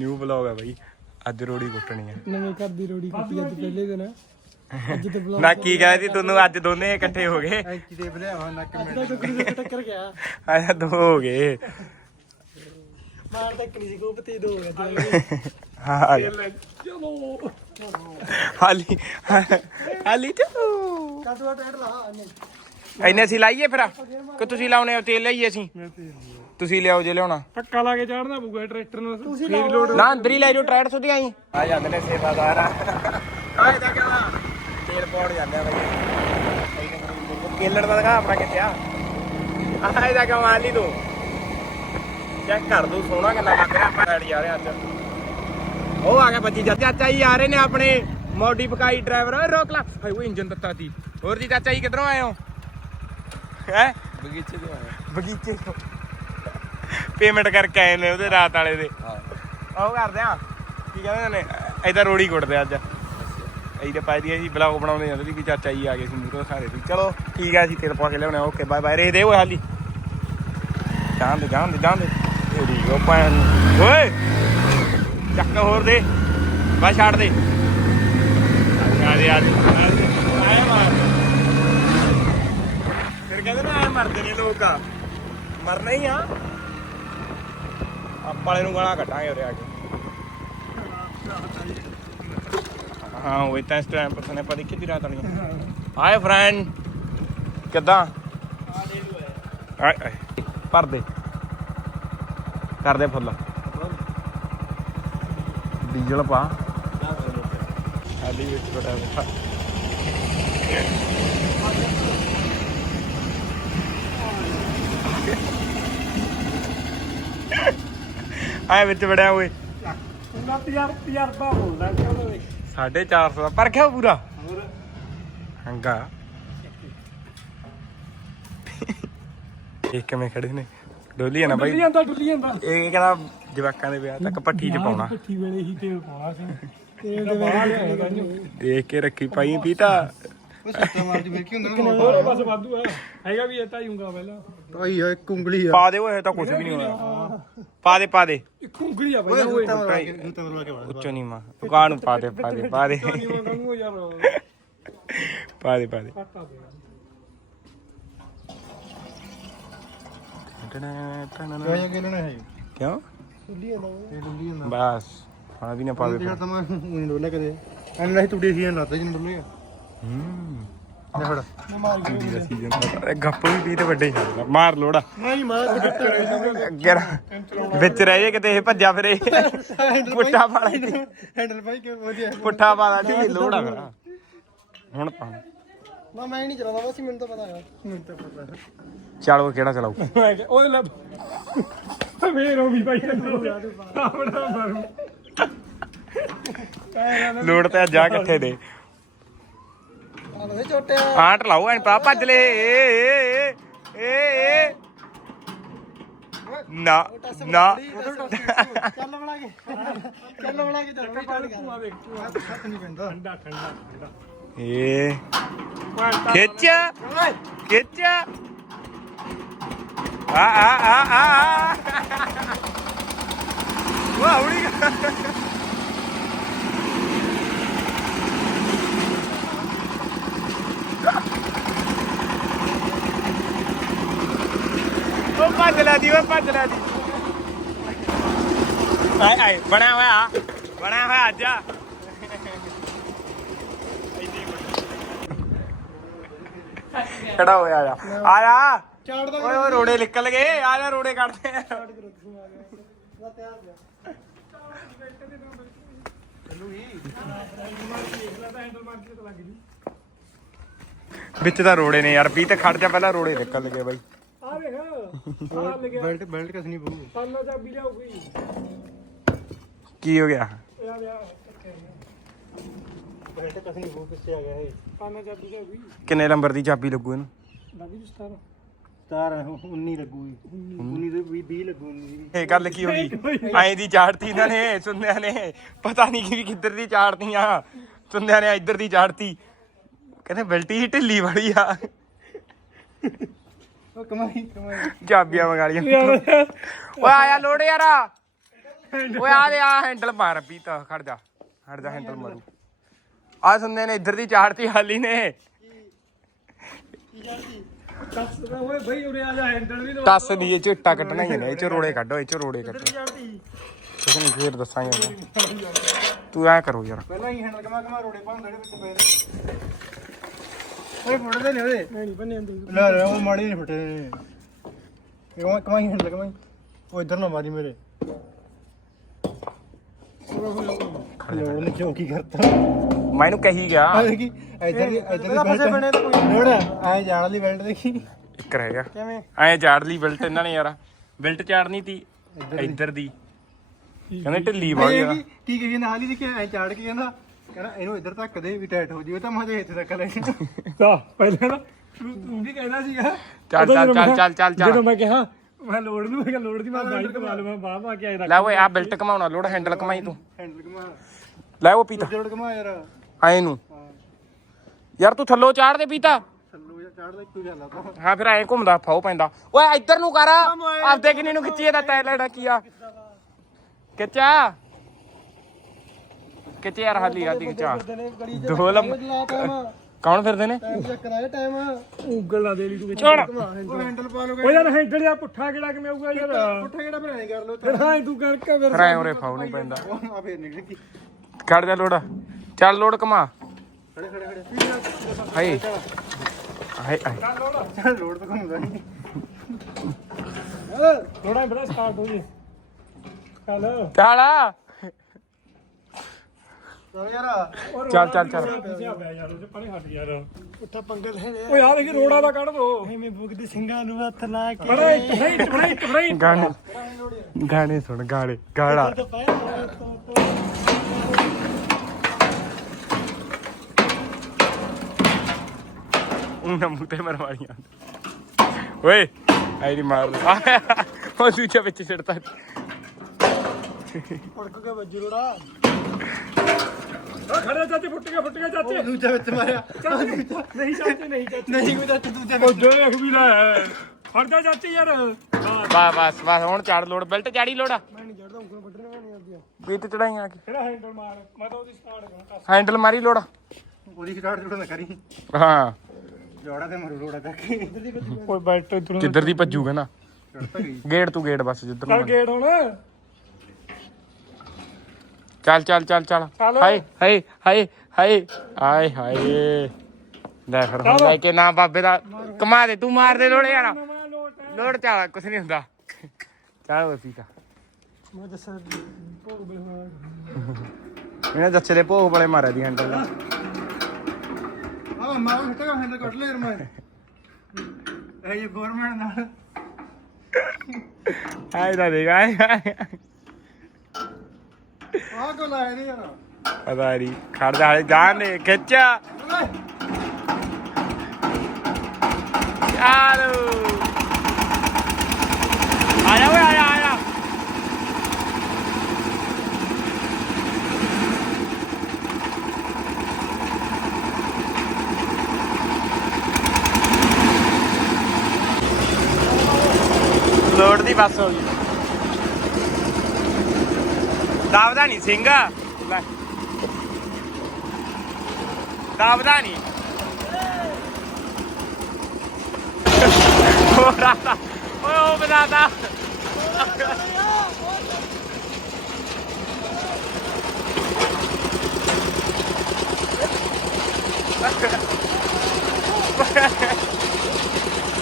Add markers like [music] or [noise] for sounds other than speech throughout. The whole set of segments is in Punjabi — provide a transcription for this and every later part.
ਨਿਊ ਵਲੌਗ ਆ ਬਾਈ। ਅੱਜ ਰੋੜੀ ਕੁੱਟਣੀ ਆ। ਨਵੇਂ ਘਰ ਦੀ ਰੋੜੀ ਕੁੱਟੀ ਅੱਜ ਪਹਿਲੇ ਦਿਨ। ਅੱਜ ਤੇ ਬਲੌਗ ਨਾ ਕੀ ਕਹਿ ਦੀ ਤੁਹਾਨੂੰ ਅੱਜ ਦੋਨੇ ਇਕੱਠੇ ਹੋ ਗਏ। ਐਂਚੀ ਦੇ ਬਲਿਆਵਾ ਨੱਕ ਅੱਜ ਤਾਂ ਟੱਕਰ ਟੱਕਰ ਗਿਆ। ਆਇਆ ਦੋ ਹੋ ਗਏ। ਮਾਰ ਤੱਕ ਨਹੀਂ ਸੀ ਕੋਪ ਤੇ ਦੋ ਹੋ ਹਾਂ। ਚਲੋ ਹਾਲੀ ਹਾਲੀ ਚਲੋ ਕਾਟਵਾ ਟੈਟ ਲਾ ਨਹੀਂ। ਐਨੇ ਅਸੀਂ ਲਾਈਏ ਫਿਰ। ਕਿ ਤੁਸੀਂ ਲਾਉਣੇ ਹੋ? ਤੇਲ ਲਈਏ ਅਸੀਂ। ਤੁਸੀਂ ਲਿਆਓ ਜੇ ਲਿਆਉਣਾ। ਧੱਕਾ ਲਾ ਕੇ ਚੜਨਾ ਪਊਗਾ ਟਰੈਕਟਰ ਨੂੰ ਤੁਸੀਂ ਲਾਓ। ਨਾ ਅੰਦਰ ਹੀ ਲੈ ਜਾਓ ਟਰੈਕਟ ਸੁਧੀ ਆਈ। ਆ ਜਾਂਦੇ ਨੇ ਸੇਵਾਦਾਰ। ਆ ਆਏ ਤਾਂ ਕਿਹਾ ਤੇਲ ਪਾਉਣ ਜਾਂਦੇ ਆ ਬਾਈ। ਕੇਲੜ ਦਾ ਦਿਖਾ ਆਪਣਾ ਕਿੱਥੇ ਆ। ਆਏ ਤਾਂ ਕਿਉਂ ਆਲੀ ਤੂੰ। ਚੈੱਕ ਕਰ ਦੂ ਸੋਹਣਾ ਕਿੰਨਾ ਲੱਗ ਰਿਹਾ ਆਪਾਂ ਸਾਈਡ ਜਾ ਰਹੇ ਅੱਜ। ਉਹ ਆ ਗਿਆ ਬੱਜੀ ਚਾਚਾ ਜੀ ਆ ਰਹੇ ਨੇ ਆਪਣੇ ਮੋਡੀਫਾਈ ਡਰਾਈਵਰ। ਓਏ ਰੋਕ ਲਾ। ਹਾਏ ਉਹ ਇੰਜਨ ਦਿੱਤਾ ਸੀ। ਹੋਰ ਜੀ ਚਾਚਾ ਜੀ ਕਿੱਧਰੋਂ ਆਏ ਹੋ? ਹੈ? ਬਗੀਚੇ ਤੋਂ ਆਇਆ ਬਗੀਚੇ ਤੋਂ। ਪੇਮੈਂਟ ਕਰਕੇ ਆਏ ਨੇ ਉਹਦੇ ਰਾਤ ਵਾਲੇ ਦੇ। ਹਾਂ। ਉਹ ਕਰਦੇ ਆ ਕੀ ਕਹਿੰਦੇ ਨੇ ਐਦਾਂ ਰੋੜੀ ਕੁੱਟਦੇ ਅੱਜ। ਅਸੀਂ ਤੇ ਪਾਈ ਦੀ ਸੀ ਬਲੌਗ ਬਣਾਉਂਦੇ ਜਾਂਦੇ ਸੀ ਵੀ ਚਾਚਾ ਜੀ ਆ ਗਏ ਸੀ ਮੂਰੋ ਸਾਰੇ ਸੀ ਚਲੋ ਠੀਕ ਆ ਜੀ ਤੇਲ ਪਾ ਕੇ ਲਿਆਉਣੇ ਓਕੇ ਬਾਏ ਬਾਏ ਰੇ ਦੇ ਓਏ ਹਾਲੀ। ਜਾਣ ਦੇ ਜਾਣ ਦੇ ਜਾਣ ਦੇ। ਤੇਰੀ ਉਹ ਪੈਨ ਓਏ! ਚੱਕ ਹੋਰ ਦੇ। ਬਸ ਛੱਡ ਦੇ। ਆ ਦੇ ਆ ਦੇ। ਆਇਆ ਮਾਰ। ਫਿਰ ਕਹਿੰਦੇ ਨਾ ਆਏ ਮਰਦੇ ਨੇ ਲੋਕ। ਆ ਮਰਨਾ ਹੀ ਆ। ਆਪਾਂ ਵਾਲੇ ਨੂੰ ਗਾਲਾਂ ਕੱਢਾਂਗੇ ਉਰੇ ਆ ਕੇ। ਹਾਂ, ਉਹ ਤਾਂ ਇਸ ਟਾਈਮ ਪਰ ਸਨੇ ਪਤਾ ਕਿੱਦੀ ਰਾਤ ਵਾਲੀ। ਹਾਏ ਫਰੈਂਡ ਕਿੱਦਾਂ? ਆਏ ਆਏ। ਭਰ ਦੇ। ਕਰ ਦੇ ਫੁੱਲ। ਡੀਜ਼ਲ ਪਾ। ਆਲੀ ਵਿੱਚ ਬੜਾ ਬੈਠਾ ਆਏ ਵਿੱਚ ਬੜਿਆ ਓਏ। ਪੂਰਾ ਤਜਰ ਤਜਰਬਾ ਬੋਲਦਾ ਕਿਉਂ 450 ਦਾ। ਪਰ ਕਿਉਂ ਪੂਰਾ? ਹੋਰ? ਹੰਗਾ। ਇਹ ਕਿਵੇਂ ਖੜੇ ਨੇ? ਡੋਲੀ ਆ ਨਾ ਡੁੱਲੀ ਬਾਈ। ਜਾਂਦਾ ਡੁੱਲੀ ਜਾਂਦਾ ਇਹ ਕਹਿੰਦਾ ਜਵਾਕਾਂ ਦੇ ਵਿਆਹ ਤੱਕ ਪੱਠੀ 'ਚ ਪਾਉਣਾ। ਪੱਠੀ ਵੇਲੇ ਹੀ ਤੇਲ ਪਾਉਣਾ ਸੀ। ਤੇਲ ਦੇ ਵੇਲੇ ਦੇਖ ਕੇ ਰੱਖੀ ਪਾਈ ਪੀਤਾ। ਉਹ ਸੱਤਾ ਮਾਰ ਦੀ ਫਿਰ ਕੀ ਹੁੰਦਾ ਨਾ ਹੋਰ ਬਸ ਵਾਧੂ ਹੈ ਹੈਗਾ ਵੀ ਇਹ ਤਾਂ ਹੀ ਹੁੰਗਾ ਪਹਿਲਾਂ। ਭਾਈ ਆ ਇੱਕ ਉਂਗਲੀ ਆ। ਪਾ ਦੇ ਓਏ ਇਹ ਤਾਂ ਕੁਝ ਵੀ ਨਹੀਂ ਹੋਇਆ ਪਾ ਦੇ ਪਾ ਦੇ। ਇੱਕ ਉਂਗਲੀ ਆ ਪਹਿਲਾਂ ਓਏ ਉੱਚੋ ਨਹੀਂ ਮਾ ਦੁਕਾਨ ਨੂੰ ਪਾ ਦੇ ਪਾ ਦੇ ਪਾ ਦੇ। ਯਾਰ। ਪਾ ਦੇ ਪਾ ਦੇ। ਜਿਹਾ ਲੈਣਾ ਹੈ ਕਿਉਂ? ਡੁੱਲੀ ਜਾਂਦਾ ਇਹ ਡੁੱਲੀ ਜਾਂਦਾ ਬਸ ਹਾਂ ਵੀ ਨਾ ਪਾਵੇ ਜਿਹੜਾ ਤਾਂ ਮੈਂ ਨਹੀਂ ਡੋਲਿਆ ਕਦੇ। ਐਨ ਨਹੀਂ ਟੁੱਟੀ ਸੀ ਨਾ ਤਾਂ ਜਿੰਨ ਡੋਲਿਆ ਹੂੰ। ਲੈ ਫੜ ਗੱਪ ਵੀ ਪੀ ਤੇ ਵੱਡੇ ਹੀ ਚੱਲਦਾ ਮਾਰ ਲੋੜਾ ਨਹੀਂ ਮਾਰ ਕੇ ਅੱਗੇ ਨਾ- ਵਿੱਚ ਰਹਿ ਜੇ ਕਿਤੇ ਇਹ ਭੱਜਾ ਫਿਰੇ। ਪੁੱਠਾ ਪਾਲਾ ਹੀ ਹੈਂਡਲ ਭਾਈ ਕਿ ਵਧੀਆ ਪੁੱਠਾ ਪਾਲਾ ਠੀਕ ਲੋੜਾ ਮੇਰਾ ਹੁਣ ਪਾ ਨਾ ਮੈਂ ਨਹੀਂ ਚਲਾਉਂਦਾ ਬਸ ਮੈਨੂੰ ਤਾਂ ਪਤਾ ਹੈ। ਮੈਨੂੰ ਤਾਂ ਪਤਾ ਚੱਲ ਉਹ ਕਿਹੜਾ ਚਲਾਉ ਮੈਂ ਕਿਹਾ, ਉਹਦੇ ਲੱਭ ਫੇਰ ਉਹ ਵੀ ਭਾਈ ਆਪਣਾ ਮਾਰੂ। ਲੋੜ ਤੇ ਜਾ ਕਿੱਥੇ ਦੇ। ਆਲੇ ਛੋਟਿਆ ਆਂਟ ਲਾਓ ਐਂ ਪਾ ਭੱਜ ਲੈ। ਏ ਏ ਏ ਏ ਨਾ ਨਾ। ਚੱਲ ਬਣਾ ਕੇ ਚੱਲ ਬਣਾ ਕੇ ਚੱਲ। ਪਾਣੀ ਤੂੰ ਆ ਦੇਖ ਤੂੰ ਆ ਹੱਥ ਨਹੀਂ ਪੈਂਦਾ। ਠੰਡਾ ਠੰਡਾ ਠੰਡਾ। ਏ। ਖਿੱਚ। ਖਿੱਚ। ਆ ਆ ਆ ਆ। ਆ ਵਾਹ ਉੜੀ ਉਹ ਭੱਜ ਲੈ ਦੀ ਉਹ ਭੱਜ ਲੈ ਦੀ। ਆਏ ਆਏ ਬਣਿਆ ਹੋਇਆ। ਬਣਿਆ ਹੋਇਆ ਅੱਜ। ਆ ਖੜਾ ਹੋਇਆ ਆ ਆ ਜਾ। ਚਾੜ ਦਾ ਓਏ ਓਏ ਰੋੜੇ ਨਿਕਲ ਗਏ। ਆ ਜਾ ਰੋੜੇ ਕੱਢਦੇ ਆ। ਵਿੱਚ ਤਾਂ ਰੋੜੇ ਨੇ ਯਾਰ 20 ਤੇ ਖੜ ਜਾ ਪਹਿਲਾਂ ਰੋੜੇ ਨਿਕਲ ਗਏ ਬਾਈ। ਆ ਦੇਖ ਆ ਲੱਗਿਆ ਬੈਲਟ ਬੈਲਟ ਕਸ ਨਹੀਂ ਪਊ ਸਾਨਾ ਚਾਬੀ ਲਿਆਉਗੀ ਕੀ ਹੋ ਗਿਆ? ਇਹ ਆ ਲਿਆ ਬੈਲਟ ਕਸ ਨਹੀਂ ਪਊ ਕਿੱਥੇ ਆ ਗਿਆ ਇਹ? ਸਾਨਾ ਚਾਬੀ ਲਿਆਉਗੀ ਕਿੰਨੇ ਨੰਬਰ ਦੀ ਚਾਬੀ ਲੱਗੂ ਇਹਨੂੰ? ਲੱਗੀ ਜੀ ਸਤਾਰਾ। ਸਟਾਰ 19 ਲੱਗੂਗੀ। 19 ਦੇ 20 20 ਲੱਗੂ 19 ਦੀ ਇਹ ਗੱਲ ਕੀ ਹੋ ਗਈ? ਐਂ ਦੀ ਚਾੜਤੀ ਇਹਨਾਂ ਨੇ ਸੁਣਿਆ ਨੇ। ਪਤਾ ਨਹੀਂ ਕਿ ਕਿੱਧਰ ਦੀ ਚਾੜਤੀਆਂ ਸੁਣਿਆ ਨੇ ਇੱਧਰ ਦੀ ਚਾੜਤੀ ਕਹਿੰਦੇ ਬਲਟੀ ਢਿੱਲੀ ਵਾਲੀ ਆ। ਉਹ ਕਮਾਈ ਕਮਾਈ। ਚਾਬੀਆਂ ਮੰਗਾ ਲੀਆਂ ਓਏ ਆਇਆ ਲੋੜ ਯਾਰਾ। ਓਏ ਆ ਦੇ ਆ ਹੈਂਡਲ ਮਾਰ ਪੀਤਾ ਖੜ ਜਾ ਖੜ ਜਾ ਹੈਂਡਲ ਮਾਰੂ। ਆ ਸੰਦੇ ਨੇ ਇੱਧਰ ਦੀ ਚਾੜਤੀ ਹਾਲੀ ਨੇ। ਦੱਸ ਓਏ ਬਈ ਉਰੇ ਆ ਜਾ ਹੈਂਡਲ ਵੀ ਟੱਸ ਦੀ ਇਹ ਚਿੱਟਾ ਕੱਢਣਾ ਹੀ ਨੇ ਇਹ ਚ ਰੋੜੇ ਕੱਢੋ ਇਹ ਚ ਰੋੜੇ ਕੱਢੋ। ਕੁਛ ਨਹੀਂ ਫੇਰ ਦੱਸਾਂਗੇ। ਤੂੰ ਐ ਕਰੋ ਯਾਰ। ਪਹਿਲਾਂ ਹੀ ਹੈਂਡਲ ਕਮਾ ਕਮਾ ਰੋੜੇ ਪਾਉਂਦੇ ਨੇ ਵਿੱਚ ਪਏ ਓਏ ਫੁੱਟਦੇ ਨੇ ਉਹਦੇ ਨਹੀਂ ਬੰਨੇ ਅੰਦਰ। ਲੈ ਲੈ ਉਹ ਮਾੜੀ ਨਹੀਂ ਫੁੱਟੇ ਨੇ। ਕਮਾ ਕਮਾਈ ਹੈਂਡਲ ਕਮਾਈ। ਉਹ ਇੱਧਰ ਨਾ ਮਾਰੀ ਮੇਰੇ। ਲੋੜ ਨੇ ਕਿਉਂ ਕੀ ਕਰਤਾ? ਮੈਂ ਇਹਨੂੰ ਕਹੀ ਗਿਆ। ਆ ਦੇਖੀ ਇੱਧਰ ਦੀ ਇੱਧਰ ਦੀ ਬੈਲਟ ਲੋੜ ਐ ਜਾਣ ਵਾਲੀ ਬੈਲਟ ਦੇਖੀ। ਇੱਕ ਰਹਿ ਗਿਆ। ਕਿਵੇਂ? ਐ ਚਾੜ ਲਈ ਬਿਲਟ ਇਹਨਾਂ ਨੇ ਯਾਰ। ਬਿਲਟ ਚਾੜਨੀ ਤੀ ਇੱਧਰ ਦੀ। ਕਹਿੰਦੇ ਢਿੱਲੀ ਇਹ ਆ। ਕੀ ਕੀ ਕਹੀ ਨਾ ਹਾਲੀ ਦੇਖਿਆ ਐ ਚਾੜ ਕੇ ਕਹਿੰਦਾ ਕਹਿੰਦਾ ਇਹਨੂੰ ਇੱਧਰ ਤੱਕ ਦੇ ਵੀ ਟਾਈਟ ਹੋ ਜੀ ਉਹ ਤਾਂ ਮੈਂ ਇੱਥੇ ਤੱਕ ਲੈ [laughs] ਤਾਂ ਪਹਿਲਾਂ ਨਾ ਤੂੰ ਤੂੰ ਵੀ ਕਹਿੰਦਾ ਸੀਗਾ? ਚੱਲ ਚੱਲ ਚੱਲ ਚੱਲ ਚੱਲ ਜਦੋਂ ਮੈਂ ਕਿਹਾ ਮੈਂ ਲੋੜ ਨਹੀਂ ਮੈਂ ਕਿਹਾ ਲੋੜ ਦੀ ਮੈਂ ਬਾਈ ਕਮਾ ਲਵਾਂ ਬਾਹ ਮਾ ਕੇ ਆਇਆ ਲੈ ਓਏ ਆ ਬਿਲਟ ਘਮਾਉਣਾ ਲੋੜ ਹੈਂਡਲ ਘਮਾਈ ਤੂੰ। ਹੈਂਡਲ ਕਮਾ ਲੈ ਉਹ ਪੀਤਾ। ਜੋੜ ਕਮਾ ਯਾਰ। ਐ ਨੂੰ। ਹਾਂ। ਯਾਰ ਤੂੰ ਥੱਲੋਂ ਚਾੜ ਦੇ ਪੀਤਾ। ਥੱਲੂ ਜਾਂ ਚਾੜ ਲੈ ਇੱਕੋ ਗੱਲ ਆ ਤਾਂ ਹਾਂ ਫਿਰ ਐ ਘੁੰਮਦਾ ਫਾਉ ਪੈਂਦਾ। ਓਏ ਇੱਧਰ ਨੂੰ ਕਰ ਆਪਦੇ ਕਿੰਨੇ ਨੂੰ ਖਿੱਚੀਏ ਦਾ ਤੈ ਲੈਣਾ ਕੀ ਆ? ਖਿੱਚਾ। ਖਿੱਚੇ ਯਾਰ ਹਾਲੀ ਹਾਲੀ ਖਿੱਚਾ ਦੋ ਲੰਮ ਕੌਣ ਫਿਰਦੇ ਨੇ? ਚੈੱਕ ਕਰਾਇਆ ਟਾਈਮ ਉਂਗਲ ਨਾ ਦੇ ਲਈ ਤੂੰ ਵਿੱਚ ਉਹ ਹੈਂਡਲ ਪਾ ਲਓ ਓ ਯਾਰ ਹੈਂਡਲ ਆ ਪੁੱਠਾ ਕਿਹੜਾ ਕਿਵੇਂ ਆਊਗਾ ਯਾਰ? ਪੁੱਠਾ ਕਿਹੜਾ ਬਣਾਈ ਕਰ ਲਓ ਫਿਰ ਹਾਂ ਤੂੰ ਕਰ ਕੇ ਫਿਰ ਫਿਰ ਐ ਉਰੇ ਫਾਉ ਨਹੀਂ ਪੈਂਦਾ। ਉਹ ਆ ਫੇਰ ਨਿਕਲ। ਗਈ ਕੱਢ ਦੇ ਲੋੜ। ਚੱਲ ਲੋੜ ਕਮਾ। ਖੜੇ ਖੜੇ ਖੜੇ। ਹਾਏ। ਹਾਏ ਹਾਏ। ਚੱਲ ਲੋੜ ਤਾਂ ਘੁੰਮਦਾ ਨਹੀਂ ਥੋੜਾ ਬੜਾ ਸਟਾਰਟ ਹੋ ਜੇ। ਚੱਲ। ਚੱਲ। ਚੱਲ ਯਾਰ। ਚੱਲ ਚੱਲ ਚੱਲ। ਪਿੱਛੇ ਆ ਬੈ ਯਾਰ ਉਹ ਪਰੇ ਹਟ ਯਾਰ। ਪੁੱਠਾ ਪੰਗਲ ਹੈ ਓ ਯਾਰ ਇਹ ਰੋੜਾ ਦਾ ਕੱਢ ਦੋ। ਐਵੇਂ ਬੁੱਕ ਦੇ ਸਿੰਘਾਂ ਨੂੰ ਹੱਥ ਲਾ ਕੇ। ਬੜਾ ਇੱਕ ਬੜਾ ਇੱਕ ਬੜਾ ਇੱਕ ਬੜਾ ਇੱਕ। ਗਾਣੇ। ਗਾਣੇ ਸੁਣ ਗਾਣੇ ਗਾਲਾ ਉਹਨਾਂ ਮੂੰਹ ਤੇ ਮਰਵਾਈਆਂ। ਓਏ ਆਈ ਨਹੀਂ ਮਾਰ ਉਹ ਦੂਜਾ ਵਿੱਚ ਛੱਡਤਾ ਉੜਕ ਕੇ ਵੱਜੂ ਰੋੜਾ। ਆ ਖੜੇ ਚਾਚੇ ਫੁੱਟ ਗਿਆ ਫੁੱਟ ਗਿਆ ਚਾਚੇ। ਦੂਜਾ ਵਿੱਚ ਮਾਰਿਆ। ਚਾਚੇ ਨਹੀਂ ਚਾਚੇ ਨਹੀਂ ਚਾਚੇ। ਨਹੀਂ ਕੋਈ ਤਾਂ ਦੂਜਾ ਉਹ ਦੇਖ ਵੀ ਲੈ। ਫੜ ਜਾ ਚਾਚੇ ਯਾਰ। ਹਾਂ ਬਸ ਬਸ ਬਸ ਹੁਣ ਚੜ ਲੋੜ ਬੈਲਟ ਚਾੜੀ ਲੋੜਾ ਮੈਂ ਨਹੀਂ ਚੜਦਾ ਉਂਗਲ ਵੱਢਣੇ ਨਹੀਂ ਆਉਂਦੀਆਂ ਪੀਤ ਚੜਾਈਆਂ ਕਿ? ਕਿਹੜਾ ਹੈਂਡਲ ਮਾਰ? ਮੈਂ ਤਾਂ ਉਹਦੀ ਸਟਾਰਟ ਕਰਾਂ ਹੈਂਡਲ ਮਾਰੀ ਲੋੜਾ ਉਹਦੀ ਸਟਾਰਟ ਜੁੜਾ ਨਾ ਕਰੀ। ਹਾਂ। ਜੋੜਾ ਤੇ ਮਰੂ ਰੋੜਾ ਤੱਕ। ਓਏ ਬੈਠ ਇਧਰੋਂ ਜਿੱਧਰ ਦੀ ਭੱਜੂ ਕਹਿੰਦਾ ਚੜਤਾ ਗਈ ਗੇਟ ਤੂੰ ਗੇਟ ਬਸ ਜਿੱਧਰ ਨੂੰ ਗੇਟ ਹੁਣ। ਚੱਲ ਚੱਲ ਚੱਲ ਚੱਲ। ਹਾਏ ਹਾਏ ਹਾਏ ਹਾਏ। ਆਏ ਹਾਏ। ਲੈ ਫਿਰ ਹੁਣ ਲੈ ਕੇ ਨਾ ਬਾਬੇ ਦਾ ਕਮਾ ਦੇ ਤੂੰ ਮਾਰ ਦੇ ਲੋੜੇ ਯਾਰ ਲੋੜ ਚਾਲਾ ਕੁਛ ਨਹੀਂ ਹੁੰਦਾ। ਚੱਲ ਓਏ ਪੀਤਾ ਮੈਂ ਦੱਸਾਂ ਭੋਗ ਇਹਨੇ ਜੱਛੇ ਦੇ ਭੋਗ ਬੜੇ ਮਾਰਿਆ ਦੀ ਹੈਂਡਲ ਹਾਂ ਮੈਂ ਹਟੇਗਾ ਹੈਂਡਲ ਕੱਢ ਲੈ ਯਾਰ ਮੈਂ। ਇਹ ਗਵਰਨਮੈਂਟ ਨਾਲ। ਆਏ ਦਾ ਦੇਗਾ ਆਏ। ਆਹ ਕੋ ਲਾਇਆ ਨਹੀਂ ਯਾਰ? ਪਤਾ ਨਹੀਂ ਖੜਦਾ ਹਾਲੇ ਜਾਨ ਨੇ ਖਿੱਚਿਆ। ਓਏ। ਚਾਲੂ ਆ ਜਾ ਓਏ ਆ ਜਾ ਆ ਜਾ ਲੋੜ ਦੀ ਬੱਸ ਹੋ ਗਈ। ਨਹੀਂ ਸਿੰਘ ਲੈ ਦਾਵਦਾ ਨਹੀਂ ਉਹ ਰਾਤਾ ਓਏ ਉਹ ਬਣਾਤਾ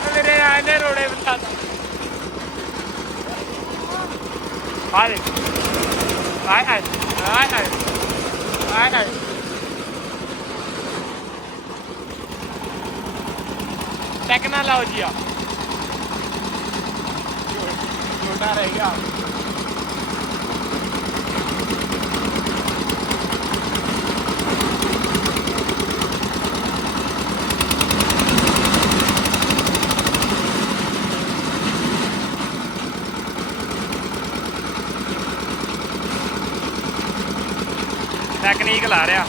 ਮੇਰੇ ਆਨੇ ਰੋੜੇ ਬਣਾਤਾ ਆਏ ਆਏ ਆਏ ਆਏ ਆਏ ਆਏ ਆਏ ਟੈਕਨੋਲੋਜੀ ਆ ਛੋਟਾ ਰਹਿ ਟੈਕਨੀਕ ਲਾ ਰਿਹਾ।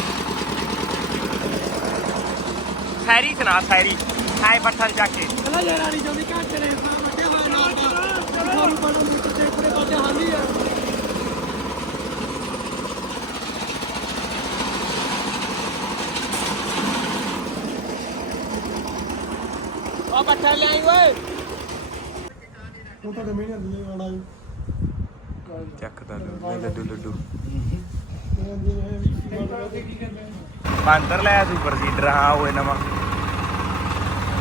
ਫੈਰੀ ਸੁਣਾ ਫੈਰੀ ਹਾਏ ਪੱਥਰ ਚੱਕ ਕੇ। ਚਲਾ ਜੇ ਰਾਣੀ ਜਲਦੀ ਘਰ ਚਲੇ ਵੱਡੇ ਹੋਏ ਨਾਲ ਚਲੋ। ਬੜਾ ਮੀਟਰ ਤੇ ਪੂਰੇ ਪਾਸੇ ਹਾਲੀ ਆ। ਆ ਪੱਥਰ ਲੈ ਆਈ ਓਏ। ਉਹ ਤਾਂ ਕਮੀ ਨਹੀਂ ਦਿੰਦੇ ਵਾਲਾ ਚੱਕਦਾ ਲੱਡੂ ਲੱਡੂ ਬਾਂਦਰ ਲਿਆ ਸੁਪਰ ਸੀਡਰ ਹਾਂ ਓਏ ਨਵਾਂ।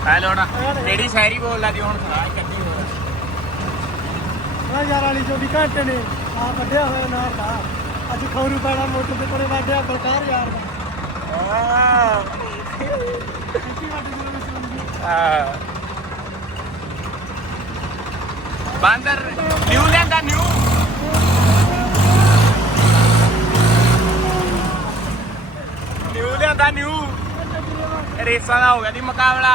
ਆ ਲੋੜਾ ਕਿਹੜੀ ਸ਼ਾਇਰੀ ਬੋਲਦਾ ਦੀ ਹੁਣ ਸੁਣਾ ਕੱਢੀ ਹੋਰ ਆ ਯਾਰ ਵਾਲੀ ਜੋਦੀ ਘੰਟੇ ਨੇ। ਆ ਵੱਡਿਆ ਹੋਇਆ ਨਾਰ ਦਾ। ਅੱਜ ਖੌਰੂ ਪੈਣਾ ਮੋਟਰ ਦੇ ਕੋਲੇ ਵੱਡਿਆ ਬਲਕਾਰ ਯਾਰ ਦਾ। ਆ। ਬਾਂਦਰ ਨਿਊ ਲੈਂਦਾ ਨਿਊ ਨਿਊ ਲਿਆਂਦਾ, ਨਿਊ। ਰੇਸਾਂ ਦਾ ਹੋ ਗਿਆ ਦੀ ਮੁਕਾਬਲਾ।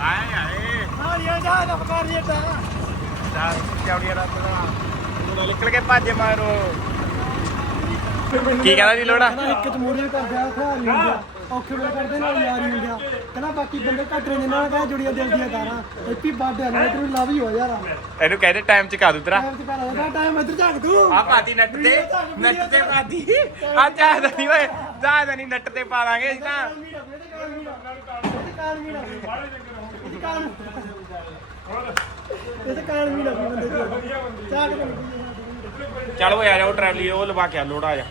ਆਏ ਆਏ। ਦਾ ਚੌੜੀਆਂ ਰਾਤ ਦਾ। ਨਿਕਲ ਕੇ ਭੱਜ ਮਾਰੋ। ਕੀ ਕਹਿੰਦਾ ਜੀ ਲੋੜਾ? ਇੱਕ ਤਮੂਰੀਆਂ ਕਰਦੇ ਆ ਨਹੀਂ ਔਖੇ ਵੇਲੇ ਕਰਦੇ ਨਾਲ ਯਾਰ ਹੀ ਹੁੰਦਾ ਕਹਿੰਦਾ ਬਾਕੀ ਬੰਦੇ ਘੱਟ ਰਹੇ ਨੇ ਨਾਲ ਕਹਿੰਦਾ ਜੁੜੀਆਂ ਦਿਲ ਦੀਆਂ ਤਾਰਾਂ ਐਪੀ ਬਾਡਿਆ ਨੇ ਤੈਨੂੰ ਲਾ ਵੀ ਹੋ ਯਾਰ। ਇਹਨੂੰ ਕਹਿੰਦੇ ਟਾਈਮ ਚ ਕਾ ਦੂ ਤੇਰਾ। ਟਾਈਮ ਇੱਧਰ ਝਾਕ ਤੂੰ ਆ ਪਾਤੀ ਨੱਟ ਤੇ ਨੱਟ ਤੇ ਪਾਤੀ ਆ ਚਾਹਦਾ ਨਹੀਂ ਓਏ ਚਾਹਦਾ ਨਹੀਂ ਨੱਟ ਤੇ ਪਾ ਲਾਂਗੇ ਅਸੀਂ ਤਾਂ। ਇਹ ਤਾਂ ਕਾਲ ਵੀ ਵੀ ਬੰਦੇ ਦੀ ਚਾਹ ਕੇ ਚੱਲ ਓਏ ਆ ਜਾ ਉਹ ਟਰੈਵਲੀ ਉਹ ਲਵਾ ਕੇ ਆ ਲੋੜ ਆ ਜਾ।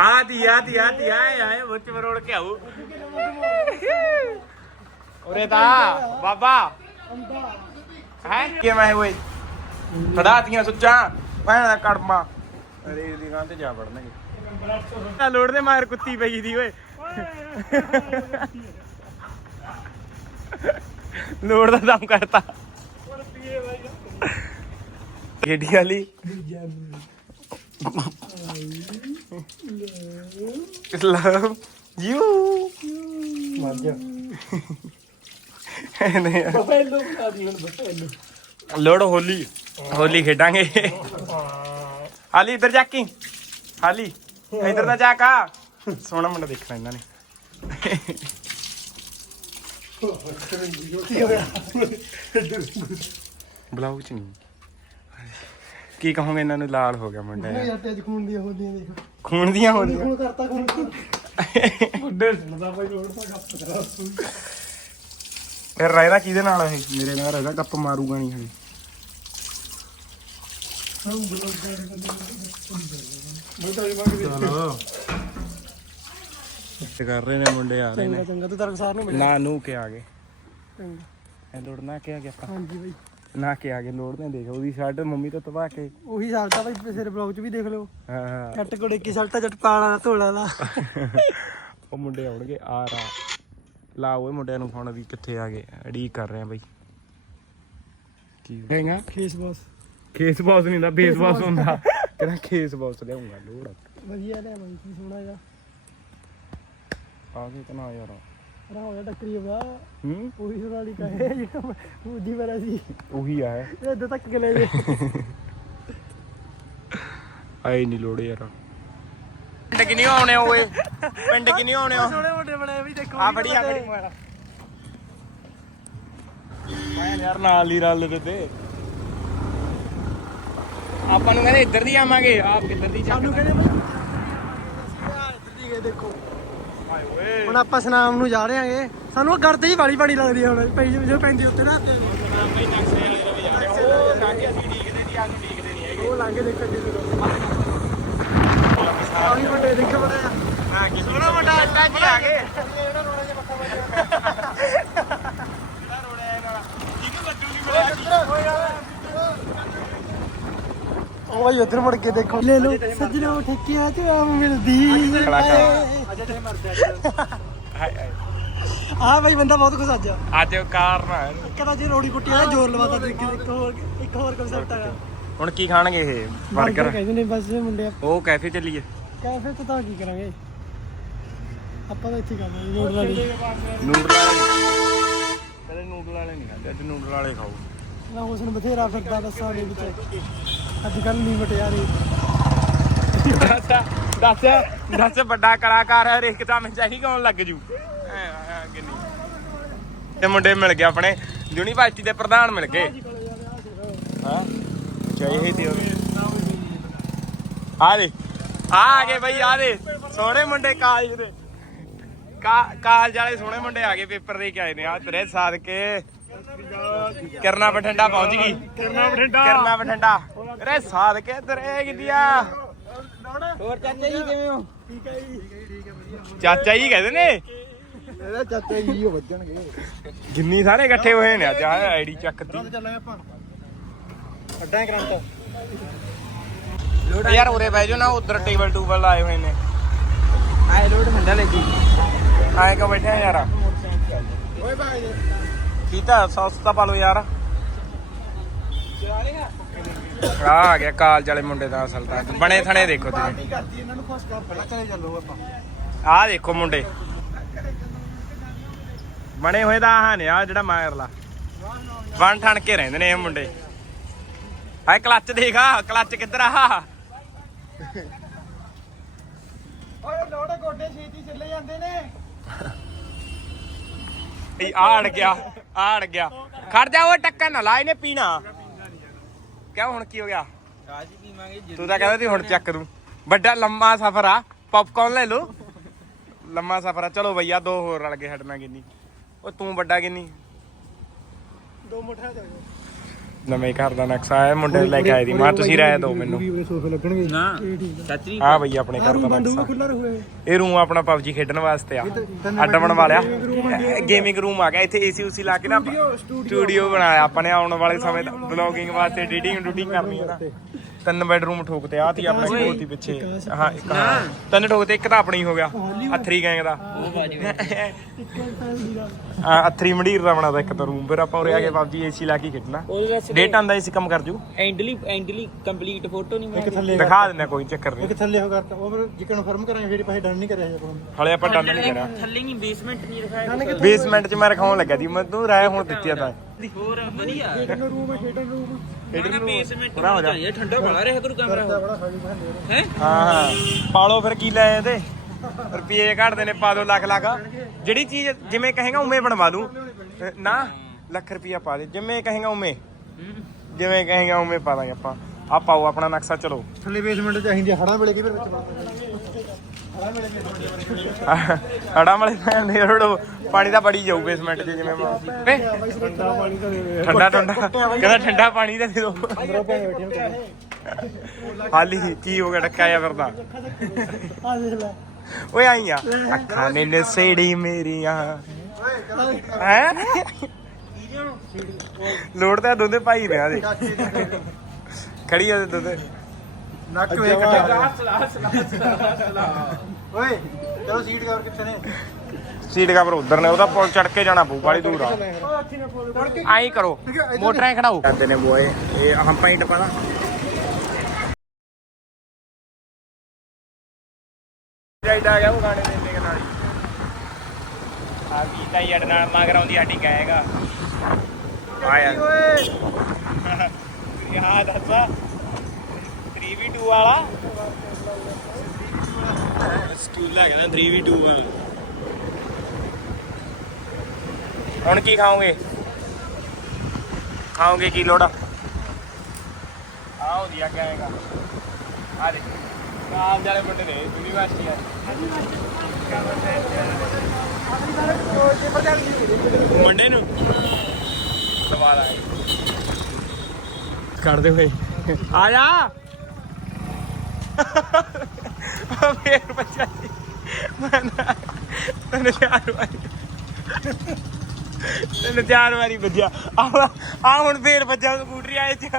ਆ ਦੀ ਆ ਦੀ ਆ ਦੀ ਆਏ ਆਏ ਮੁੱਚ ਮਰੋੜ ਕੇ ਆਉ ਉਰੇ ਦਾ ਬਾਬਾ। ਹੈ ਕੀ ਮੈਂ ਓਏ ਫੜਾਤੀਆਂ ਸੁੱਚਾਂ ਭੈਣ ਦਾ ਕੜਮਾ। ਅਰੇ ਦੀ ਗਾਂ ਤੇ ਜਾ ਵੜਨਗੇ। ਆ ਲੋੜ ਦੇ ਮਾਰ ਕੁੱਤੀ ਪਈ ਦੀ ਓਏ। ਲੋੜ ਦਾ ਦਮ ਕਰਤਾ। ਕਿਹੜੀ ਵਾਲੀ? ਇਸਲਾਮ ਯੂ ਮਰ ਜਾ ਨਹੀਂ ਪਹਿਲੋ ਬਣਾ ਦੀ ਹੁਣ ਪਹਿਲੋ ਲੋੜ ਹੋਲੀ। ਹੋਲੀ ਖੇਡਾਂਗੇ। ਹਾਲੀ ਇੱਧਰ ਜਾ ਕੇ। ਹਾਲੀ ਇੱਧਰ ਦਾ ਜਾ ਕਾ। ਸੋਹਣਾ ਮੁੰਡਾ ਦੇਖਣਾ ਇਹਨਾਂ ਨੇ। ਬਲਾਉ ਚ ਨਹੀਂ। ਕੀ ਕਹੋਗੇ ਇਹਨਾਂ ਨੂੰ? ਲਾਲ ਹੋ ਗਿਆ ਮੁੰਡਾ ਯਾਰ। ਯਾਰ। ਤੇ ਅੱਜ ਖੂਨ ਦੀਆਂ ਹੁੰਦੀਆਂ ਦੇਖ। ਖੂਨ ਦੀਆਂ ਹੋ ਖੂਨ ਕਰਤਾ ਖੂਨ। ਬੁੱਢੇ ਸੁਣਦਾ ਭਾਈ ਰੋਡ ਤਾਂ ਗੱਪ ਕਰਾ ਤੂੰ। ਫਿਰ ਰਹਿਦਾ ਕਿਹਦੇ ਨਾਲ ਇਹ? ਮੇਰੇ ਨਾਲ ਰਹਿਦਾ ਗੱਪ ਮਾਰੂਗਾ ਨਹੀਂ ਹਲੇ ਮੈਂ ਤਾਂ ਇਹ ਮੰਗ ਦੇ ਤੇ ਕਰ ਰਹੇ ਨੇ ਮੁੰਡੇ ਆ ਰਹੇ ਚੰਗਾ ਨੇ। ਚੰਗਾ ਤੂੰ ਤਰਕਸਾਰ ਨੂੰ ਮਿਲਿਆ ਨਾ ਨੂੰ ਕੇ ਆ ਗਏ। ਚੰਗਾ। ਇਹ ਲੋੜ ਨਾ ਕੇ ਆ ਗਿਆ ਆਪਾਂ? ਹਾਂਜੀ ਬਾਈ। ਨਾ ਕੇ ਆ ਗਏ ਲੋੜ ਨੇ ਦੇਖ ਉਹਦੀ ਸ਼ਰਟ ਮੰਮੀ ਤੋਂ ਤਵਾ ਕੇ। ਉਹੀ ਸਾਲਟਾ ਬਾਈ ਪਿਛਲੇ ਬਲੌਗ 'ਚ ਵੀ ਦੇਖ ਲਿਓ। ਹਾਂ ਹਾਂ। ਕੱਟ ਕੋੜੇ ਕੀ ਸਾਲਟਾ ਜੱਟ ਪਾਲਾ ਧੋਲਾ ਲਾ ਉਹ ਮੁੰਡੇ ਆਉਣਗੇ ਆ ਰਾ। ਲਾ ਓਏ ਮੁੰਡਿਆਂ ਨੂੰ ਫੋਨ ਵੀ ਕਿੱਥੇ ਆ ਗਏ ਅੜੀਕ ਕਰ ਰਹੇ ਆ ਬਾਈ। ਕੀ ਹੋਏਗਾ ਖੇਸ ਬੌਸ ਕੇਸ ਬਾਸ ਨਹੀਂ ਹੁੰਦਾ ਬੇਸ ਬਾਸ ਹੁੰਦਾ। ਕਹਿੰਦਾ ਕੇਸ ਬਾਸ ਲਿਆਉਂਗਾ ਲੋੜ ਵਧੀਆ ਲੈ ਬਾਈ ਕੀ ਸੋਹਣਾ ਜਾ ਆ ਕੇ ਕਨਾ ਯਾਰ? ਰਾ ਹੋਇਆ ਟੱਕਰੀ ਵਾ ਹੂੰ? ਉਹੀ ਵਾਲੀ ਕਹੇ ਜਿਹੜਾ ਉਹਦੀ ਵਾਲਾ ਸੀ। ਉਹੀ ਆ ਇਹ। ਇੱਧਰ ਤੱਕ ਗਲੇ ਜੇ ਆਏ ਨਹੀਂ ਲੋੜ ਯਾਰ। ਪਿੰਡ ਕਿ ਨਹੀਂ ਆਉਣੇ ਓਏ? ਪਿੰਡ ਕਿ ਨਹੀਂ ਆਉਣੇ ਸੋਹਣੇ ਮੋਟੇ ਬਣੇ ਵੀ ਦੇਖੋ ਆ ਬੜੀ ਆ ਬੜੀ ਮੋਬਾਈਲ ਮੈਂ ਯਾਰ ਨਾਲ ਹੀ ਰਲ ਦੇ ਤੇ। ਆਪਾਂ ਨੂੰ ਕਹਿੰਦੇ ਇੱਧਰ ਦੀ ਆਵਾਂਗੇ ਆਪ ਕਿੱਧਰ ਦੀ ਸਾਨੂੰ ਚੱਕ ਕਹਿੰਦੇ ਬਾਈ ਇੱਧਰ ਦੀ ਗਏ ਦੇਖੋ। ਹੁਣ ਆਪਾਂ ਸਨਾਮ ਨੂੰ ਜਾ ਰਹੇ ਆਂਗੇ। ਸਾਨੂੰ ਉਹ ਗਰਦੇ ਹੀ ਵਾਲੀ ਪਾਣੀ ਲੱਗਦੀ ਆ ਹੁਣ ਪਈ ਜੋ ਪੈਂਦੀ ਉੱਤੇ ਨਾ। ਵਾਲੇ ਉਹ ਲਾਗੇ ਉਹ ਦੇਖੋ ਜੀ। ਆ ਵੀ ਵੱਡੇ ਦੇਖੋ ਬੜਾ ਹਾਂ ਕੀ ਸੋਹਣਾ ਵੱਡਾ ਅੱਡਾ ਜੀ ਆ ਗਏ। ਜਿਹੜਾ ਰੋਣਾ ਜਿਹਾ ਮੱਥਾ ਮਾਰਿਆ ਜਿਹੜਾ ਨਹੀਂ ਉਹ ਭਾਈ ਉਧਰ ਮੁੜ ਕੇ ਦੇਖੋ। ਲੈ ਲਓ ਸੱਜਣੋ ਤੇ ਆਮ ਮਿਲਦੀ। ਮਰ ਜਾ ਹਾਏ ਹਾਏ। ਆ ਭਾਈ ਬੰਦਾ ਬਹੁਤ ਕੁਝ ਅੱਜ। ਅੱਜ ਉਹ ਕਾਰਨ ਆ। ਇੱਕ ਤਾਂ ਜੇ ਰੋੜੀ ਕੁੱਟੀ ਆ ਜ਼ੋਰ ਲਵਾਤਾ ਤੇ ਇੱਕ ਇੱਕ ਹੋਰ ਇੱਕ ਹੋਰ ਕਨਸੈਪਟ ਹੁਣ ਕੀ ਖਾਣਗੇ ਇਹ 버ਗਰ ਕਹਿੰਦੇ ਨੇ ਬਸ ਮੁੰਡੇ ਉਹ ਕੈਫੇ ਚੱਲੀਏ। ਕੈਫੇ ਤੇ ਤਾਂ ਕੀ ਕਰਾਂਗੇ? ਆਪਾਂ ਤਾਂ ਇੱਥੇ ਹੀ ਕਰਨਾ ਨੂਡਲ ਵਾਲੀ। ਨੂਡਲ ਵਾਲੇ ਪਹਿਲੇ ਨੂਡਲ ਵਾਲੇ ਨਹੀਂ ਖਾਂਦੇ ਅੱਜ ਨੂਡਲ ਵਾਲੇ ਖਾਓ। ਨਾ ਉਸ ਨੂੰ ਬਥੇਰਾ ਫਿਰਦਾ ਬੱਸਾਂ ਦੇ ਵਿੱਚ। ਅੱਜ ਕੱਲ ਨਹੀਂ ਮਟਿਆਰੇ ਦੱਸ ਦੱਸ ਦੱਸ ਵੱਡਾ ਕਲਾਕਾਰ ਹੈ ਹਰੇਕ ਤਾਂ ਮੈਂ ਚਾਹੀ ਕੌਣ ਲੱਗ ਜੂ। ਐ ਆ ਕਿੰਨੀ। ਤੇ ਮੁੰਡੇ ਮਿਲ ਗਏ ਆਪਣੇ ਯੂਨੀਵਰਸਿਟੀ ਦੇ ਪ੍ਰਧਾਨ ਮਿਲ ਗਏ। ਹਾਂ ਅੱਛਾ ਇਹ ਤੇ ਆ ਦੇ ਆ ਆ ਗਏ ਬਈ ਆ ਦੇ। ਸੋਹਣੇ ਮੁੰਡੇ ਕਾਲਜ ਦੇ। ਕਾਲਜ ਵਾਲੇ ਸੋਹਣੇ ਮੁੰਡੇ ਆ ਗਏ ਪੇਪਰ ਦੇ ਕੇ ਆਏ ਨੇ। ਆ ਤੇਰੇ ਸਾਦ ਕੇ ਕਿਰਨਾ ਬਠਿੰਡਾ ਪਹੁੰਚ ਗਈ। ਕਰਨਾ ਬਠਿੰਡਾ। ਕਿਰਨਾ ਬਠਿੰਡਾ। ਤੇਰੇ ਸਾਦ ਕੇ ਤੇਰੇ ਕਿੰਦੀਆ ਹੋਰ ਚਾਚਾ ਜੀ ਕਿਵੇਂ ਹੋ? ਠੀਕ ਹੈ ਜੀ। ਚਾਚਾ ਜੀ ਕਹਿੰਦੇ ਨੇ? ਇਹਦਾ ਚਾਚਾ ਜੀ ਉਹ ਵੱਜਣਗੇ। ਜਿੰਨੀ ਸਾਰੇ ਇਕੱਠੇ ਹੋਏ ਨੇ ਅੱਜ ਆਈਡੀ ਚੱਕਤੀ ਚੱਲਾਂਗੇ ਆਪਾਂ। ਅੱਡਾ ਕਰੰਟ ਯਾਰ ਉਰੇ ਬਹਿ ਜਾਓ ਨਾ ਉਧਰ ਟੇਬਲ ਟੂਬਲ ਲਾਏ ਹੋਏ ਨੇ। ਆਏ ਲੋਡ ਮੰਡਾ ਲੈ ਜੀ ਆਏ ਕਿਉਂ ਬੈਠੇ ਆ ਯਾਰ? ਓਏ ਭਾਈ ਕੀਤਾ ਸਸਤਾ ਪਾ ਲਓ ਯਾਰ। ਆ ਆ ਗਿਆ ਕਾਲਜ ਵਾਲੇ ਮੁੰਡੇ ਦਾ ਅਸਲ ਤਾਂ। ਬਣੇ ਥਣੇ ਦੇਖੋ ਤੁਸੀਂ। ਕਰਦੀ ਇਹਨਾਂ ਨੂੰ ਖੁਸ਼ ਕਰ ਪਹਿਲਾਂ ਚਲੇ ਚੱਲੋ ਆਪਾਂ। ਆਹ ਦੇਖੋ ਮੁੰਡੇ। ਬਣੇ ਹੋਏ ਤਾਂ ਆਹ ਨੇ ਆ ਜਿਹੜਾ ਮਾਰਲਾ ਬਣ ਠਣ ਕੇ ਰਹਿੰਦੇ ਨੇ ਇਹ ਮੁੰਡੇ। ਹਾਏ ਕਲੱਚ ਦੇਖਾ ਕਲੱਚ ਕਿੱਧਰ ਆ? ਓਏ ਲੋੜ ਗੋਡੇ ਛੇਤੀ ਚੱਲੇ ਜਾਂਦੇ ਨੇ। ਇਹ ਆ ਅੜ ਗਿਆ ਆ ਅੜ ਗਿਆ। ਖੜ ਜਾ ਉਹ ਟੱਕਰ ਨਾ ਲਾ ਇਹਨੇ ਪੀਣਾ। ਕਿਉਂ ਹੁਣ ਕੀ ਹੋ ਗਿਆ? ਰਾਜੀ ਪੀਵਾਂਗੇ ਤੂੰ ਤਾਂ ਕਹਿੰਦਾ ਸੀ ਹੁਣ ਚੱਕ ਦੂੰ। ਵੱਡਾ ਲੰਮਾ ਸਫ਼ਰ ਆ। ਪੌਪਕਾਰਨ ਲੈ ਲਓ। ਲੰਮਾ ਸਫ਼ਰ ਆ। ਚਲੋ ਭਈਆ ਦੋ ਹੋਰ ਰਲ ਗਏ ਹਟਣਾ ਕਿੰਨੀ ਉਹ ਤੂੰ ਵੱਡਾ ਕਿੰਨੀ ਦੋ ਮੁੱਠਾ ਦੇ ਨਵੇਂ ਘਰ ਦਾ ਨਕਸ਼ਾ ਹੈ ਮੁੰਡੇ ਨੂੰ ਲੈ ਕੇ ਆਏ ਦੀ। ਮਾਂ ਤੁਸੀਂ ਰਾਇ ਦਿਓ ਮੈਨੂੰ। ਸੋਫੇ ਲੱਗਣਗੇ ਨਾ ਹਾਂ ਭਈ ਆਪਣੇ ਘਰ ਦਾ ਬੰਦੂਕ ਨਕਸ਼ਾ ਖੁੱਲਾ ਰਹੂਏ ਇਹ ਰੂਮ ਆਪਣਾ ਪਬਜੀ ਖੇਡਣ ਵਾਸਤੇ ਆ। ਅੱਡ ਬਣਵਾ ਲਿਆ। ਗੇਮਿੰਗ ਰੂਮ ਆ। ਗਿਆ। ਇੱਥੇ ਏਸੀ ਉਸੀ ਲਾ ਕੇ ਨਾ ਸਟੂਡੀਓ ਬਣਾਇਆ। ਆਪਾਂ ਨੇ ਆਉਣ ਵਾਲੇ ਸਮੇਂ ਦਾ ਵਲੌਗਿੰਗ ਵਾਸਤੇ ਐਡੀਟਿੰਗ ਐਡੀਟਿੰਗ ਕਰਨੀ ਹੈ ਨਾ। ਤਿੰਨ ਬੈਡਰੂਮ ਠੋਕਤੇ ਆ ਤੀ ਆਪਣੀ ਕੋਠੀ ਪਿੱਛੇ। ਹਾਂ ਇੱਕ ਹਾਂ। ਤਿੰਨ ਠੋਕਤੇ ਇੱਕ ਤਾਂ ਆਪਣੀ ਹੋ ਗਿਆ ਅਥਰੀ ਗੈਂਗ ਦਾ। ਉਹ ਬਾਜੀ ਆ ਅਥਰੀ ਮੰਡੀਰ ਦਾ ਬਣਾਦਾ ਇੱਕ ਤਾਂ ਰੂਮ ਫਿਰ ਆਪਾਂ ਉਰੇ ਆ ਕੇ ਪਬਜੀ ਏਸੀ ਲਾ ਕੇ ਖੇਡਣਾ। ਡੇਟ ਆਂਦਾ ਏਸੀ ਕੰਮ ਕਰ ਜੂ। ਐਂਡਲੀ ਐਂਡਲੀ ਕੰਪਲੀਟ ਫੋਟੋ ਨਹੀਂ ਬਣਾਈ ਥੱਲੇ ਦਿਖਾ ਦਿੰਦਾ ਕੋਈ ਚੱਕਰ ਨਹੀਂ। ਇੱਕ ਥੱਲੇ ਹੋ ਕਰਤਾ ਉਹ ਮੇਰੇ ਜੀ ਕਨਫਰਮ ਕਰਾਂਗੇ ਫਿਰ ਪੈਸੇ ਡਨ ਨਹੀਂ ਕਰਿਆ ਜੀ ਹਲੇ ਆਪਾਂ ਡਨ ਨਹੀਂ ਕਰਿਆ। ਥੱਲੇ ਨਹੀਂ ਬੇਸਮੈਂਟ ਨਹੀਂ ਰਖਾਇਆ ਬੇਸਮੈਂਟ 'ਚ ਮੈਂ ਰਖਾਉਣ ਲੱਗਾ ਦੀ ਮੈਂ ਤੂੰ ਰਾਇ ਹੁਣ ਦਿੱਤੀ ਆ ਤਾਂ। ਹੋਰ ਵਧੀਆ। ਰੂਮ ਹੈ ਖੇਡਣ ਰੂਮ ਨਾ ਬੇਸਮੈਂਟ ਪੂਰਾ ਹੋ ਜਾ। ਚਾਹੀਏ ਠੰਡਾ ਬੜਾ ਰਿਹਾ ਕਰੂ ਕਮਰਾ ਬੜਾ ਖਾਲੀ ਬੰਦੇ ਹੈ? ਹਾਂ ਹਾਂ। ਪਾਲੋ ਫਿਰ ਕੀ ਲੈ ਇਹਦੇ ਰੁਪਏ ਘਟਦੇ ਨੇ ਪਾ ਦੋ ਲੱਖ ਲੱਖ। ਜਿਹੜੀ ਚੀਜ਼ ਜਿਵੇਂ ਕਹੇਗਾ ਉਵੇਂ ਬਣਵਾ ਦੂੰ ਅਹ ਨਾ ਲੱਖ ਰੁਪਿਆ ਪਾ ਦੇ। ਜਿਵੇਂ ਕਹੇਗਾ ਉਵੇਂ। ਜਿਵੇਂ ਕਹੇਗਾ ਉਵੇਂ ਪਾ ਦਾਂਗੇ ਆਪਾਂ। ਆ ਪਾਓ ਆਪਣਾ ਨਕਸ਼ਾ ਚਲੋ। ਥੱਲੇ ਬੇਸਮੈਂਟ ਚਾਹੀਦੀ ਹੜਾਂ ਵੇਲੇ ਕੀ ਫਿਰ ਵਿੱਚ ਹੜਾਂ ਵੇਲੇ ਅੜਾ ਮਲੇ ਨੇ ਪਾਣੀ ਤਾਂ ਬੜੀ ਜਾਊ ਬੇਸਮੈਂਟ 'ਚ ਜਿਵੇਂ ਵੇ। ਠੰਡਾ ਪਾਣੀ ਤਾਂ ਦੇ ਦੇ ਠੰਡਾ। ਠੰਡਾ ਕਹਿੰਦਾ ਠੰਡਾ ਪਾਣੀ ਦੇ ਦੇ ਦੋ। ਹਾਲੀ, ਕੀ ਹੋ ਗਿਆ, ਡੱਕਾ ਆ ਫਿਰਦਾ। ਆ ਦੇਖ ਲੈ ਓਏ ਆਈਆਂ ਅੱਖਾਂ ਨੇ ਨਸੇੜੀ ਮੇਰੀਆਂ। ਹੈ? ਲੋੜ ਤਾਂ ਦੋਦੇ ਭਾਈ ਨੇ ਆ ਦੇ। ਖੜੀ ਆ ਦੇ ਦੋਦੇ ਨੱਕ ਵੇ ਕੱਟਿਆ ਓਏ ਚਲੋ ਸੀਟ ਕਵਰ ਕਿੱਥੇ ਨੇ? ਸੀਟ ਕਵਰ ਉਧਰ ਨੇ ਉਹਦਾ ਪੁਲ ਚੜ ਕੇ ਜਾਣਾ ਪਊ ਬਾਲੀ ਦੂਰ ਆ। ਆਈ ਕਰੋ ਮੋਟਰਾਂ ਖੜਾਓ। ਕਰਦੇ ਨੇ ਬੋਏ ਇਹ ਹਮ ਪਾਦਾ ਰਾਈਟ ਆ ਗਿਆ ਉਹ ਗਾਣੇ ਦੇ ਦੇ ਨਾਲ ਆ ਵੀ ਤਾਂ ਯੜ ਨਾਲ ਮਗਰ ਆਉਂਦੀ ਸਾਡੀ ਗਾਏਗਾ ਆਇਆ ਓਏ। ਯਾਰ ਦੱਸ। 3v2 ਵਾਲਾ। ਸਕੂਲ ਲੈ ਗਿਆ 3v2 ਵਾਲਾ ਹੁਣ ਕੀ ਖਾਓਗੇ? ਖਾਓਗੇ ਕੀ ਲੋੜਾ? ਆਓ ਕਹੇਗਾ ਆ ਦੇ ਕਾਲ ਵਾਲੇ ਮੁੰਡੇ ਨੇ ਯੂਨੀਵਰਸਿਟੀ ਆ ਮੁੰਡੇ ਨੂੰ। ਸਵਾਲ ਆਏ ਕੱਢਦੇ ਹੋਏ। ਆ ਜਾ। ਫੇਰ ਬੱਚਾ ਮੈਂ ਤੈਨੂੰ ਚਾਰ ਵਾਰੀ ਤੈਨੂੰ ਚਾਰ ਵਾਰੀ ਵੱਜਿਆ ਆ ਆ ਹੁਣ ਫੇਰ ਵੱਜਾ ਸਕੂਟਰੀ ਆਏ ਚ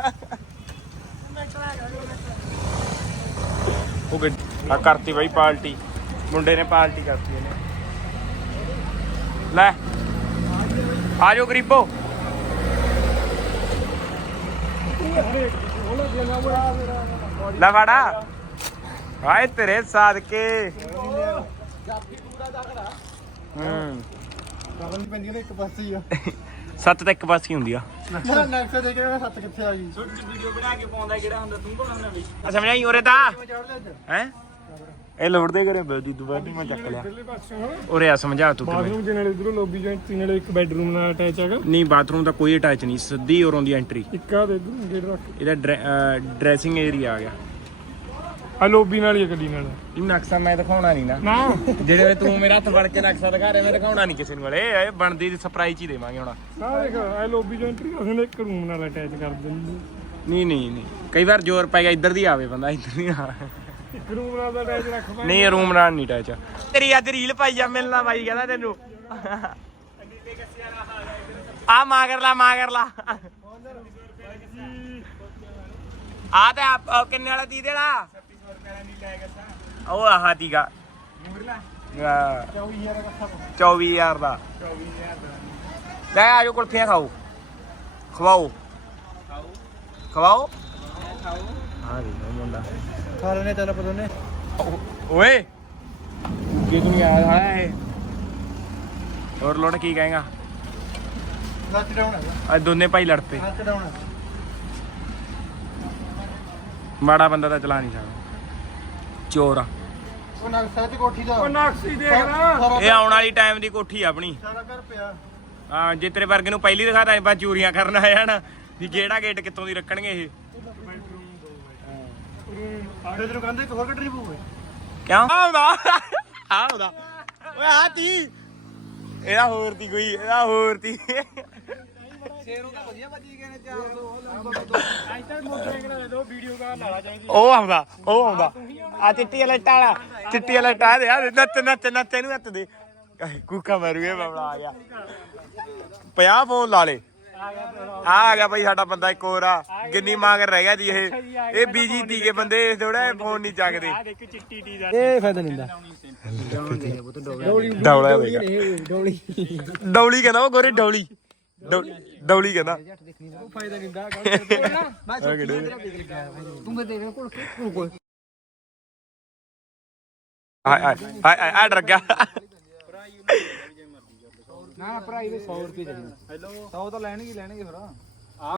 ਉਹ ਗੱਡੀ ਆ ਕਰਤੀ ਬਾਈ ਪਾਰਟੀ ਮੁੰਡੇ ਨੇ ਪਾਰਟੀ ਕਰਤੀ ਇਹਨੇ। ਲੈ। ਆ ਜਾਓ ਗਰੀਬੋ। ਲੈ ਫੜਾ। ਹਾਏ ਤੇਰੇ ਸਾਦਕੇ। ਹੂੰ। ਕਵਨ ਪੈਂਦੀ ਨੇ ਇੱਕ ਪਾਸੇ ਹੀ ਆ। ਸੱਤ ਤਾਂ ਇੱਕ ਪਾਸੇ ਹੀ ਹੁੰਦੀ ਆ। ਨਾ ਨਕਸ਼ਾ ਦੇ ਕੇ ਸੱਤ ਕਿੱਥੇ ਆ ਗਈ ਵੀਡੀਓ ਬਣਾ ਕੇ ਪਾਉਂਦਾ ਕਿਹੜਾ ਹੁੰਦਾ ਤੂੰ ਬਣਾਉਣਾ ਬਈ? ਆ ਸਮਝਾਈ ਉਰੇ ਤਾਂ। ਹੈ? ਇਹ ਲੋੜਦੇ ਕਰੇ ਬੈਦੀ ਤੂੰ ਬਾਅਦ ਮੈਂ ਚੱਕ ਲਿਆ। ਉਰੇ ਆ ਸਮਝਾ ਤੂੰ ਕਿਵੇਂ ਬਾਥਰੂਮ ਦੇ ਨਾਲ ਇਧਰੋਂ ਲੌਬੀ ਜੁਆਇੰਟ ਨਾਲ ਇੱਕ ਬੈਡਰੂਮ ਨਾਲ ਅਟੈਚ ਹੈਗਾ। ਨਹੀਂ ਬਾਥਰੂਮ ਦਾ ਕੋਈ ਅਟੈਚ ਨਹੀਂ ਸਿੱਧੀ ਉਰੋਂ ਦੀ ਐਂਟਰੀ ਇੱਕ ਆ ਦੇ ਇਧਰੋਂ ਗੇਟ ਰੱਖ। ਇਹਦਾ ਡਰੈਸਿੰਗ ਏਰੀਆ ਆ ਗਿਆ। ਆ ਲੌਬੀ ਨਾਲ ਹੀ ਆ ਗੱਡੀ ਨਾਲ। ਇਹ ਨਕਸ਼ਾ ਮੈਂ ਦਿਖਾਉਣਾ ਨਹੀਂ ਨਾ। ਨਾ। ਜਿਹੜੇ ਤੂੰ ਮੇਰਾ ਹੱਥ ਫੜ ਕੇ ਨਕਸ਼ਾ ਦਿਖਾ ਰਿਹਾ ਮੈਂ ਦਿਖਾਉਣਾ ਨਹੀਂ ਕਿਸੇ ਨੂੰ ਹਲੇ ਇਹ ਬਣਦੀ ਦੀ ਸਰਪ੍ਰਾਈਜ਼ ਹੀ ਦੇਵਾਂਗੇ ਹੁਣ। ਨਾ ਦੇਖ ਆ ਲੌਬੀ ਜੋ ਐਂਟਰੀ ਅਸੀਂ ਨੇ ਇੱਕ ਰੂਮ ਨਾਲ ਅਟੈਚ ਕਰ ਦਿੰਦੇ। ਨਹੀਂ ਨਹੀਂ ਨਹੀਂ। ਕਈ ਵਾਰ ਜ਼ੋਰ ਪੈ ਗਿਆ ਇੱਧਰ ਦੀ ਆਵੇ ਬੰਦਾ ਇੱਧਰ ਨਹੀਂ ਆ। ਇੱਕ ਰੂਮ ਨਾਲ ਦਾ ਅਟੈਚ ਰੱਖ ਪਾ ਨਹੀਂ ਰੂਮ ਨਾਲ ਨਹੀਂ ਟੈਚ ਤੇਰੀ ਅੱਜ ਰੀਲ ਪਾਈ ਜਾ ਮਿਲਣਾ ਬਾਈ ਕਹਿੰਦਾ ਤੈਨੂੰ। ਆ ਮਾਗਰ ਲਾ ਮਾਗਰ ਲਾ ਆ ਤੇ ਕਿੰਨੇ ਵਾਲਾ ਦੀ ਦੇਣਾ? ਉਹ ਆਹ ਤੀਗਾ 24000 ਦਾ ਲੈ ਆਜੋ ਕੁਲਫੀਆਂ ਖਾਓ। ਖਵਾਓ। ਖਵਾਓ? ਹਾਂ ਜੀ ਮੁੰਡਾ। ਖਾ ਲੈਣੇ ਚੱਲ ਆਪਾਂ ਦੋਨੇ। ਓਏ ਕੀ ਦੁਨੀਆ ਆ ਹੈ ਹੋਰ ਲੋੜ ਕੀ ਕਹੇਗਾ? ਡਾਉਣ ਅੱਜ ਦੋਨੇ ਭਾਈ ਲੜ ਪਏ। ਨੱਚ ਡਾਉਣ ਮਾੜਾ ਬੰਦਾ ਤਾਂ ਚਲਾ ਨਹੀਂ ਸਕਦਾ। ਚੋਰ। ਆ ਉਹ ਨਕਸ਼ਾ ਤੇ ਕੋਠੀ ਦਾ। ਉਹ ਨਾਕਸੀ ਦੇਖ ਨਾ ਇਹ ਆਉਣ ਵਾਲੀ ਟਾਈਮ ਦੀ ਕੋਠੀ ਆ ਆਪਣੀ। ਸਾਰਾ ਘਰ ਪਿਆ। ਹਾਂ ਜੇ ਤੇਰੇ ਵਰਗੇ ਨੂੰ ਪਹਿਲੀ ਦਿਖਾਤਾ ਬਾ ਚੋਰੀਆਂ ਕਰਨ ਆਇਆ ਨਾ। ਵੀ ਕਿਹੜਾ ਗੇਟ ਕਿੱਥੋਂ ਦੀ ਰੱਖਣਗੇ ਇਹ? ਤੇ ਤੈਨੂੰ ਕਹਿੰਦੇ ਇੱਕ ਹੋਰ ਕੱਢਣੀ ਪਊ ਕਿਉਂ? ਆਉਂਦਾ ਆਉਂਦਾ ਓਏ ਆ ਤੀ। ਇਹਦਾ ਹੋਰ ਤੀ ਕੋਈ ਇਹਦਾ ਹੋਰ ਤੀ। ਉਹ ਆਉਂਦਾ ਉਹ ਆਉਂਦਾ। ਆ ਚਿੱਟੀ ਵਾਲਾ ਟਾਲਾ ਚਿੱਟੀ ਵਾਲਾ ਟਾ ਦੇ ਆ ਨੱਚ ਨੱਚ ਨੱਚ ਇਹਨੂੰ ਹੱਥ ਦੇ। ਕੁੱਕਾ ਮਾਰੂ ਇਹ ਬਾਬਲਾ ਆ ਗਿਆ। 50 ਫੋਨ ਲਾ ਲੇ ਆ ਆ ਗਿਆ ਭਾਈ ਸਾਡਾ ਬੰਦਾ ਇੱਕ ਹੋਰ ਆ। ਗਿੰਨੀ ਮੰਗ ਰਹਿ ਗਿਆ ਜੀ ਇਹ। ਇਹ ਬੀਜੀ ਤੀ ਕੇ ਬੰਦੇ ਥੋੜਾ ਫੋਨ ਨਹੀਂ ਚੱਕਦੇ। ਆ ਦੇਖ ਚਿੱਟੀ ਟੀ ਦਾ। ਇਹ ਫਾਇਦਾ ਨਹੀਂ ਡੌਲੀ ਕਹਿੰਦਾ ਉਹ ਗੋਰੇ ਡੌਲੀ। ਡੌ- ਡੌਲੀ ਕਹਿੰਦਾ। ਉਹ ਫਾਇਦਾ ਨਹੀਂ ਹੁੰਦਾ ਤੂੰ ਮੈਂ ਦੇਖ ਕੋਲ ਕੋਲ ਹਾਏ ਹਾਏ ਹਾਏ ਹਾਏ, ਆ ਡਰ ਗਿਆ। ਨਾ ਭਰਾਈ ਦੇ 100 ਰੁਪਏ ਚੱਲੀ ਹੈਲੋ 100 ਤਾਂ ਲੈਣਗੇ ਹੀ ਲੈਣਗੇ ਫਿਰ।